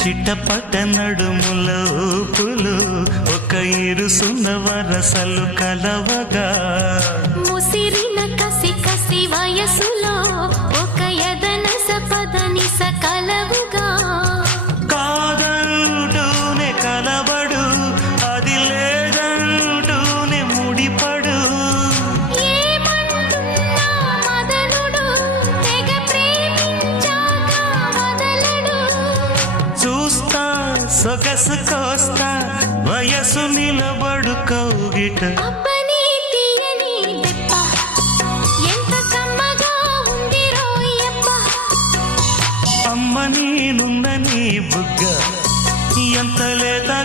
చిట్టపట నడుముల ఊపులు ఒక ఇరుసున్న వరసలు కలవగా ముసిరిన కసి కసి వయసులో ఒక యదన సపదని సకలవుగా కాదంటూనే కలబడు అది లేదంటూనే ముడిపడు ఏమంటున్నా మదనుడు తెగ ప్రేమించాక వదలడు చూస్తా సొగసు కోస్తా వయసు నిలబడు కౌగిట అబ్బని తీయని దెబ్బ ఎంత కమ్మగా ఉంది రోయప్ప అమ్మ నేనున్న నీ బుగ్గ ఎంత లేదా